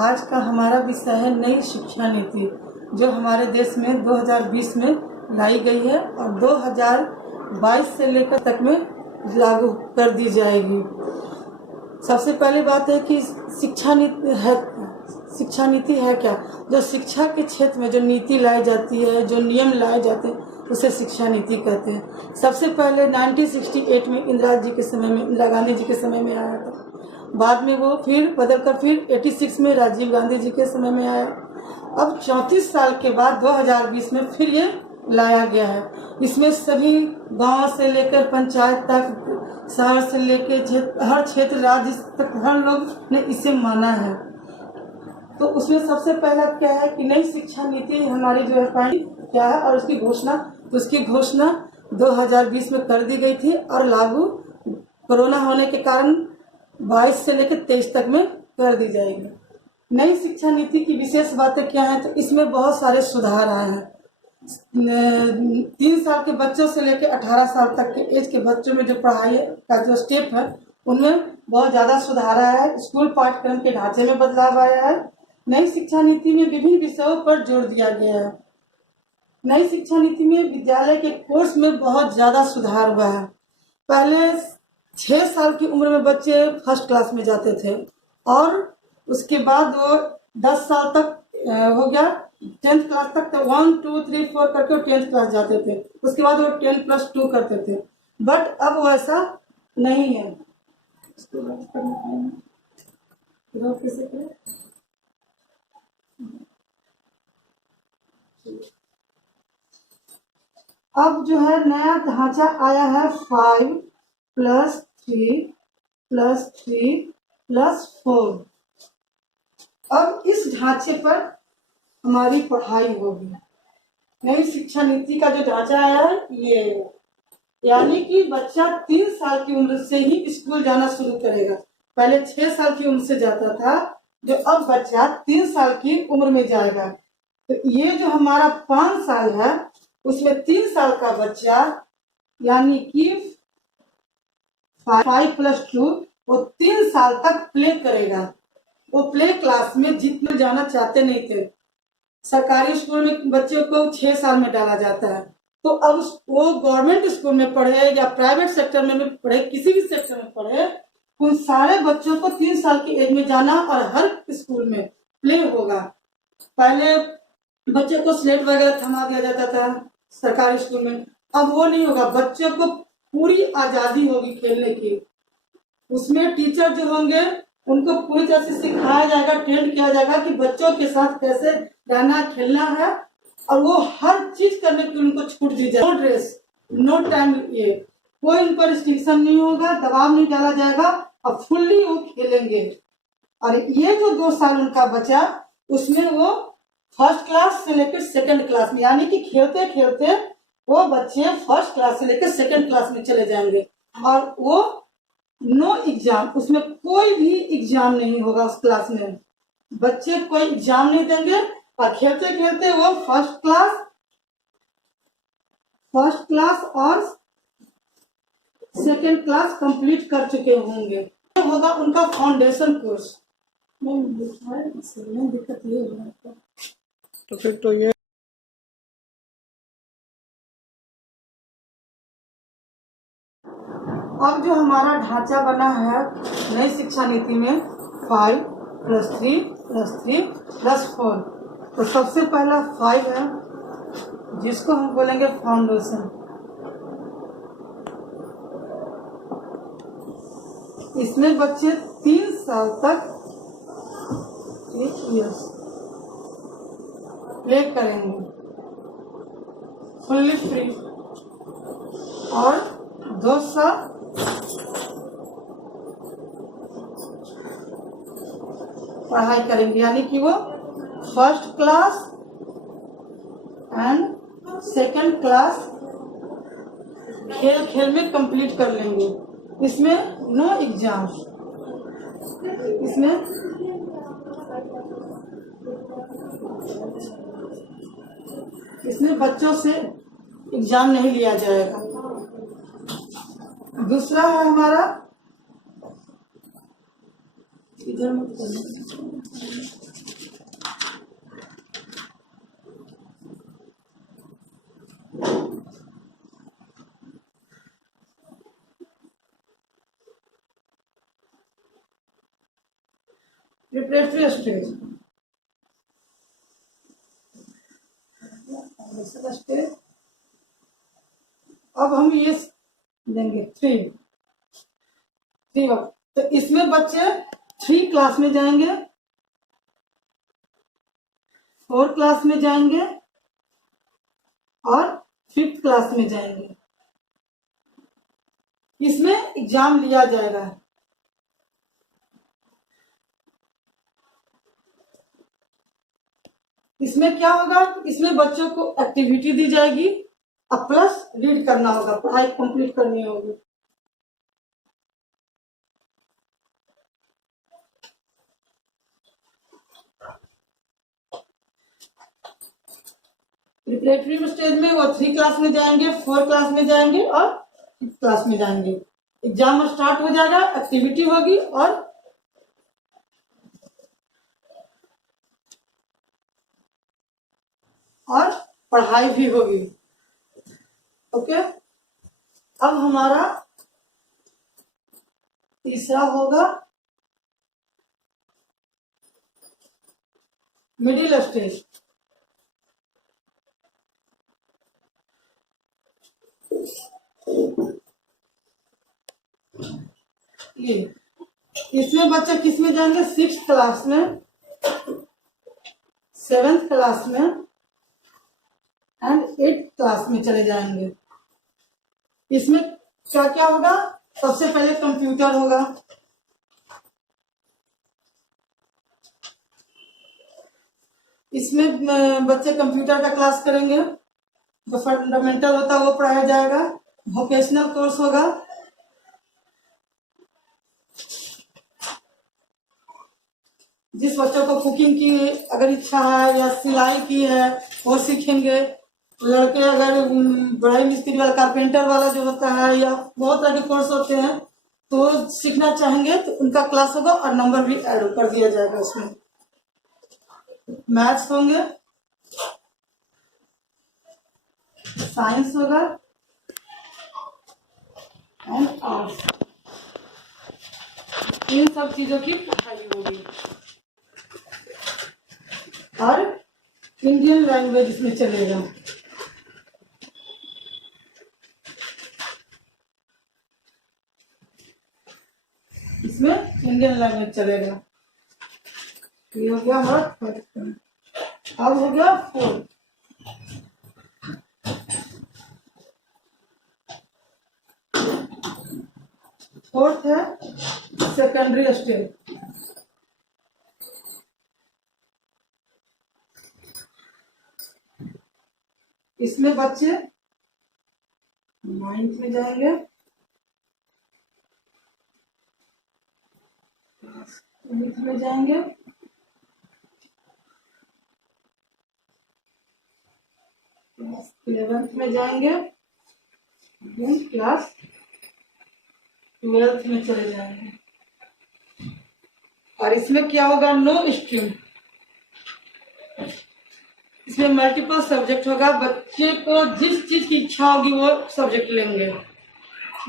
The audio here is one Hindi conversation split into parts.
आज का हमारा विषय है नई शिक्षा नीति, जो हमारे देश में 2020 में लाई गई है और 2022 से लेकर तक में लागू कर दी जाएगी। सबसे पहली बात है कि शिक्षा नीति है क्या? जो शिक्षा के क्षेत्र में जो नीति लाई जाती है, जो नियम लाए जाते हैं, उसे शिक्षा नीति कहते हैं। सबसे पहले 1968 में इंदिरा गांधी जी के समय में आया था। बाद में वो फिर बदलकर फिर 86 में राजीव गांधी जी के समय में आया। अब 34 साल के बाद 2020 में फिर ये लाया गया है। इसमें सभी गांव से लेकर पंचायत तक, शहर से लेकर हर क्षेत्र, राज्य तक हर लोग ने इसे माना है। तो उसमें सबसे पहला क्या है कि नई शिक्षा नीति हमारी जो है क्या है और उसकी घोषणा 2020 में कर दी गई थी और लागू कोरोना होने के कारण 22 से लेकर 23 तक में कर दी जाएगी। नई शिक्षा नीति की विशेष बातें क्या है? तो इसमें बहुत सारे सुधार आए हैं। 3 साल के बच्चों से लेकर 18 साल तक के एज के बच्चों में जो पढ़ाई का जो स्टेप है, उनमें बहुत ज़्यादा सुधार आया है। स्कूल पाठ्यक्रम के ढांचे में बदलाव आया है। नई शिक्षा नीति में विभिन्न विषयों पर जोर दिया गया है। नई शिक्षा नीति में विद्यालय के कोर्स में बहुत ज़्यादा सुधार हुआ है। पहले 6 साल की उम्र में बच्चे फर्स्ट क्लास में जाते थे और उसके बाद वो 10 साल तक हो गया 10th क्लास तक, तो 1 2 3 4 करके 10th क्लास जाते थे। उसके बाद वो 10+2 करते थे। बट अब वैसा नहीं है। अब जो है नया ढांचा आया है 5+3+3+4। अब इस ढांचे पर हमारी पढ़ाई होगी। नई शिक्षा नीति का जो ढांचा आया है ये, यानी कि बच्चा 3 साल की उम्र से ही स्कूल जाना शुरू करेगा। पहले 6 साल की उम्र से जाता था, जो अब बच्चा 3 साल की उम्र में जाएगा। तो ये जो हमारा 5 साल है, उसमें 3 साल का बच्चा यानी कि 5+2 वो 3 साल तक प्ले करेगा। वो प्ले क्लास में जितने जाना चाहते नहीं थे। सरकारी स्कूल में बच्चों को 6 साल में डाला जाता है, तो अब वो गवर्नमेंट स्कूल में पढ़े या प्राइवेट सेक्टर में पढ़े, किसी भी सेक्टर में पढ़े, उन सारे बच्चों को 3 साल की एज में जाना और हर स्कूल में प्ले होगा। पहले बच्चों को स्लेट वगैरह थमा दिया जाता था सरकारी स्कूल में, अब वो नहीं होगा। बच्चों को पूरी आजादी होगी खेलने की। उसमें टीचर जो होंगे उनको पूरी तरह से सिखाया जाएगा, ट्रेन किया जाएगा कि बच्चों के साथ कैसे रहना, खेलना है, और वो हर चीज करने की उनको छूट दी जाए। नो ड्रेस, नो टाइम, ये कोई उन पर रिस्ट्रिक्शन नहीं होगा, दबाव नहीं डाला जाएगा और फुल्ली वो खेलेंगे। और ये जो 2 साल उनका बचा, उसमें वो फर्स्ट क्लास से लेकर सेकंड क्लास में, यानी कि खेलते खेलते वो बच्चे फर्स्ट क्लास से लेकर सेकंड क्लास में चले जाएंगे। और वो नो एग्जाम, उसमें कोई भी एग्जाम नहीं होगा। उस क्लास में बच्चे कोई एग्जाम नहीं देंगे और खेलते खेलते वो फर्स्ट क्लास और सेकंड क्लास कंप्लीट कर चुके होंगे। ये होगा उनका फाउंडेशन कोर्स। दिक्कत ये होगा तो फिर तो ये अब जो हमारा ढांचा बना है नई शिक्षा नीति में 5+3+3+4। तो सबसे पहला 5 है, जिसको हम बोलेंगे फाउंडेशन। इसमें बच्चे 3 साल तक 8 years प्ले करेंगे फुल्ली फ्री, और 2 साल पढ़ाई करेंगे, यानी कि वो first class and second class खेल खेल में कंप्लीट कर लेंगे। इसमें नो एग्जाम, इसमें बच्चों से एग्जाम नहीं लिया जाएगा। दूसरा है हमारा इधर मत करना। Preparatory stage, stage. अब हम ये देंगे 3 वक्त। तो इसमें बच्चे 3 क्लास में जाएंगे, 4 क्लास में जाएंगे और 5th क्लास में जाएंगे। इसमें एग्जाम लिया जाएगा। इसमें क्या होगा, इसमें बच्चों को एक्टिविटी दी जाएगी और प्लस रीड करना होगा, पढ़ाई कंप्लीट करनी होगी। प्रिपरेटरी स्टेज में वो 3 क्लास में जाएंगे, 4 क्लास में जाएंगे और 5th क्लास में जाएंगे। एग्जाम स्टार्ट हो जाएगा, एक्टिविटी होगी और पढ़ाई भी होगी। ओके, अब हमारा तीसरा होगा मिडिल स्टेज। ये इसमें बच्चे किस में जाएंगे, 6th क्लास में, 7th क्लास में एंड 8th क्लास में चले जाएंगे। इसमें क्या क्या होगा, सबसे पहले कंप्यूटर होगा। इसमें बच्चे कंप्यूटर का क्लास करेंगे, जो फंडामेंटल होता है वो पढ़ाया जाएगा। वोकेशनल कोर्स होगा, जिस बच्चों को कुकिंग की अगर इच्छा है या सिलाई की है वो सीखेंगे। लड़के अगर बड़ाई मिस्त्री वाला, कारपेंटर वाला जो होता है या बहुत तरह के कोर्स होते हैं तो वो सीखना चाहेंगे तो उनका क्लास होगा और नंबर भी ऐड कर दिया जाएगा उसमें। मैथ्स होंगे, साइंस होगा एंड आर्ट्स। इन सब चीजों की पढ़ाई होगी और इंडियन लैंग्वेज इसमें चलेगा। इसमें इंडियन लैंग्वेज चलेगा। ये हो गया हमारा फर्स्ट। अब हो गया 4th। फोर्थ है सेकेंडरी स्टेज। इसमें बच्चे 9th में जाएंगे, 8th में जाएंगे, 11th में जाएंगे, क्लास 12th में चले जाएंगे। और इसमें क्या होगा, नो स्ट्रीम। इसमें मल्टीपल सब्जेक्ट होगा, बच्चे को जिस चीज की इच्छा होगी वो सब्जेक्ट लेंगे।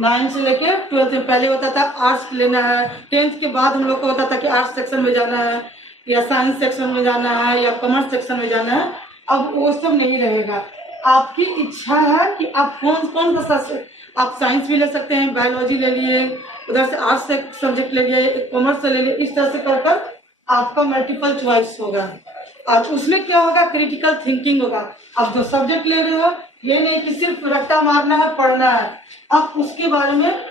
9 से लेके 12th में पहले होता था आर्ट्स लेना है, 10th के बाद हम लोग को होता था कि आर्ट्स सेक्शन में जाना है या साइंस सेक्शन में जाना है या कॉमर्स सेक्शन में जाना है। अब वो सब नहीं रहेगा, आपकी इच्छा है कि आप कौन सा आप साइंस भी ले सकते हैं, बायोलॉजी ले लिए, उधर से आर्ट्स से सब्जेक्ट ले लिए, कॉमर्स से ले लिए। इस तरह से कर आपका मल्टीपल चॉइस होगा। और उसमें क्या होगा, क्रिटिकल थिंकिंग होगा। आप जो सब्जेक्ट ले रहे हो ये नहीं कि सिर्फ रट्टा मारना है, पढ़ना है। अब उसके बारे में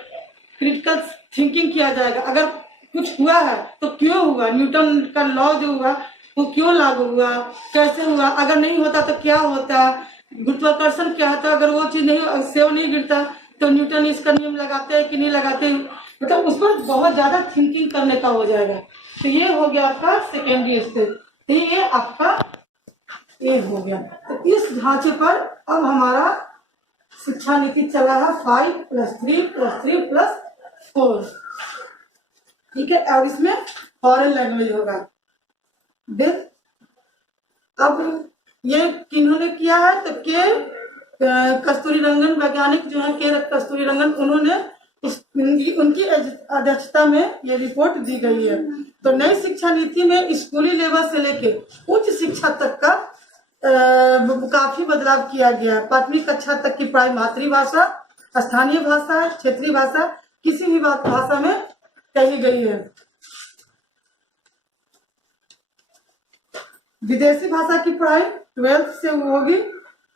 क्रिटिकल थिंकिंग किया जाएगा। अगर कुछ हुआ है तो क्यों हुआ, न्यूटन का लॉ जो हुआ वो क्यों लागू हुआ, कैसे हुआ, अगर नहीं होता तो क्या होता, गुरुत्वाकर्षण क्या होता, अगर वो चीज नहीं, सेव नहीं गिरता तो न्यूटन इसका नियम लगाते हैं कि नहीं लगाते। मतलब उस पर बहुत ज्यादा थिंकिंग करने का हो जाएगा। तो ये हो गया आपका सेकेंडरी स्टेज। तो ये आपका ये हो गया। तो इस ढांचे पर अब हमारा शिक्षा नीति चला है 5+3+3+4। ठीक है, और इसमें फॉरेन लैंग्वेज होगा। देन अब ये किन्होंने किया है, तो कस्तूरी रंगन वैज्ञानिक जो है के कस्तूरी रंगन, उन्होंने उनकी अध्यक्षता में ये रिपोर्ट दी गई है। तो नई शिक्षा नीति में स्कूली लेवल से लेके उच्च शिक्षा तक का काफी बदलाव किया गया है। 5वीं कक्षा तक की पढ़ाई मातृभाषा, स्थानीय भाषा, क्षेत्रीय भाषा, किसी भी भाषा में कही गई है। विदेशी भाषा की पढ़ाई 12th से होगी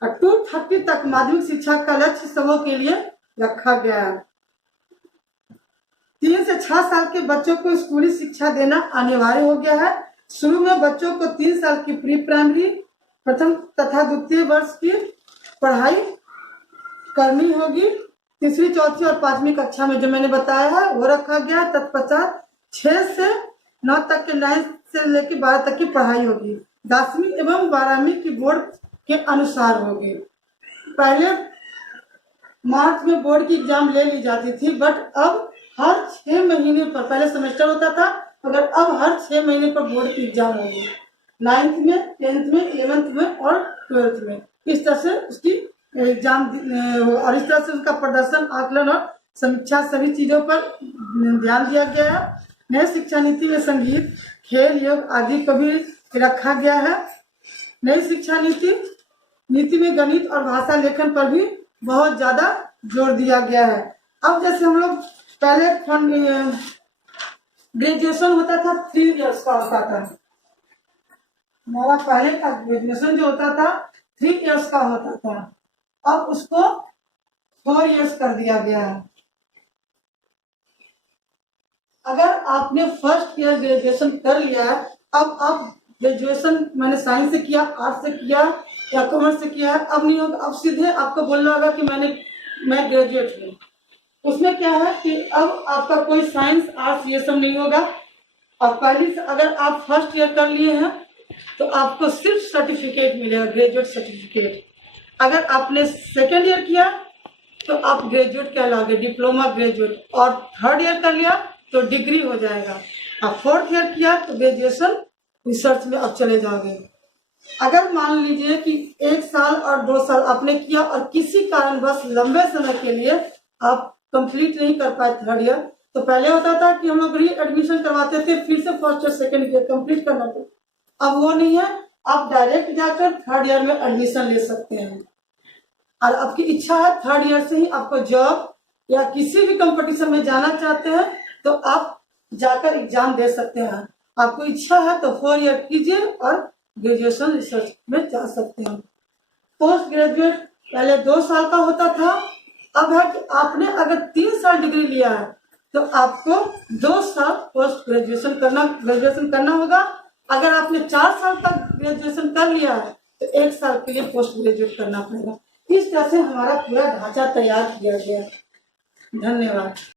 और 230 तक माध्यमिक शिक्षा का लक्ष्य सबों के लिए रखा गया है। 3 से 6 साल के बच्चों को स्कूली शिक्षा देना अनिवार्य हो गया है। शुरू में बच्चों को 3 साल की प्री प्राइमरी प्रथम तथा द्वितीय वर्ष की पढ़ाई करनी होगी। तीसरी, चौथी और 5वीं कक्षा में जो मैंने बताया है वो रखा गया। तत्पश्चात 6 से 9 तक के 9 से लेकर 12 तक की पढ़ाई होगी। 10वीं एवं 12वीं की बोर्ड के अनुसार होगी। पहले मार्च में बोर्ड की एग्जाम ले ली जाती थी, बट अब हर 6 महीने पर, पहले सेमेस्टर होता था, मगर अब हर 6 महीने पर बोर्ड की एग्जाम होगी। 9th में, 10th में, 11th में और 12th में। इस तरह से उसकी एग्जाम और इस तरह से उसका प्रदर्शन, आकलन और समीक्षा सभी चीजों पर ध्यान दिया गया है। नई शिक्षा नीति में संगीत, खेल, योग आदि को भी रखा गया है। नई शिक्षा नीति में गणित और भाषा लेखन पर भी बहुत ज्यादा जोर दिया गया है। अब जैसे हम लोग पहले ग्रेजुएशन होता था 3 इयर्स का होता था, हमारा पहले का ग्रेजुएशन जो होता था 3 इयर्स का होता था, अब उसको 4 इयर्स कर दिया गया है। अगर आपने फर्स्ट ईयर ग्रेजुएशन कर लिया है, अब आप ग्रेजुएशन मैंने साइंस से किया, आर्ट्स से किया या कॉमर्स से किया है, अब नहीं होगा। अब सीधे आपको बोलना होगा कि मैं ग्रेजुएट हूँ। उसमें क्या है कि अब आपका कोई साइंस, आर्ट्स ये सब नहीं होगा। और पहले से अगर आप फर्स्ट ईयर कर लिए हैं तो आपको सिर्फ सर्टिफिकेट मिलेगा, ग्रेजुएट सर्टिफिकेट। अगर आपने सेकेंड ईयर किया तो आप ग्रेजुएट कहलाओगे, डिप्लोमा ग्रेजुएट। और 3rd ईयर कर लिया तो डिग्री हो जाएगा। अब 4th ईयर किया तो ग्रेजुएशन रिसर्च में आप चले जाओगे। अगर मान लीजिए कि 1 साल और 2 साल आपने किया और किसी कारणवश लंबे समय के लिए आप कंप्लीट नहीं कर पाए 3rd ईयर, तो पहले होता था कि हम लोग री एडमिशन करवाते थे, फिर से 1st और 2nd ईयर कंप्लीट करना था। अब वो नहीं है, आप डायरेक्ट जाकर 3rd ईयर में एडमिशन ले सकते हैं। और आपकी इच्छा है 3rd ईयर से ही आपको जॉब या किसी भी कंपटीशन में जाना चाहते हैं तो आप जाकर एग्जाम दे सकते हैं। आपको इच्छा है तो 4 ईयर कीजिए और ग्रेजुएशन रिसर्च में जा सकते हैं। पोस्ट ग्रेजुएट पहले 2 साल का होता था, अब है कि आपने अगर 3 साल डिग्री लिया है तो आपको 2 साल पोस्ट ग्रेजुएशन करना होगा। अगर आपने 4 साल तक ग्रेजुएशन कर लिया है तो 1 साल के लिए पोस्ट ग्रेजुएट करना पड़ेगा। इस तरह से हमारा पूरा ढांचा तैयार किया गया है। धन्यवाद।